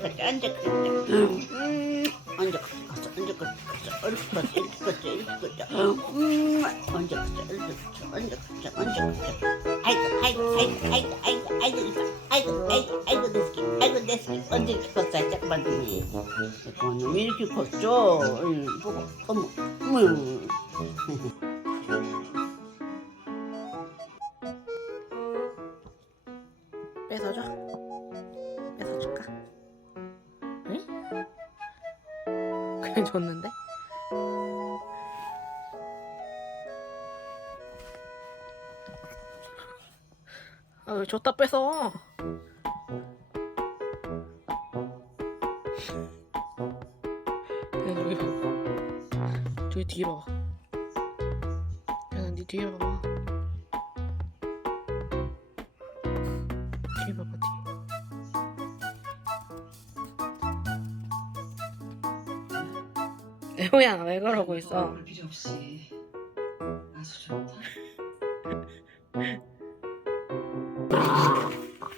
앉아, 앉아, 음, 앉아, 앉아, 앉아, 갔어, 이렇게 갔어, 음, 앉아, 뺏어줘. 뺏어줄까? 응? 그냥 줬는데? 아, 왜 줬다 뺏어? 야, 저기 봐봐. 저기 뒤에 봐봐. 야, 네 뒤에 봐봐. 뒤에 봐봐, 뒤에. 애호야 왜 그러고 있어? 볼 필요 없이 아주 좋다.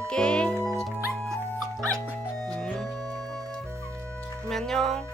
또 올게. 음. 공이 안녕.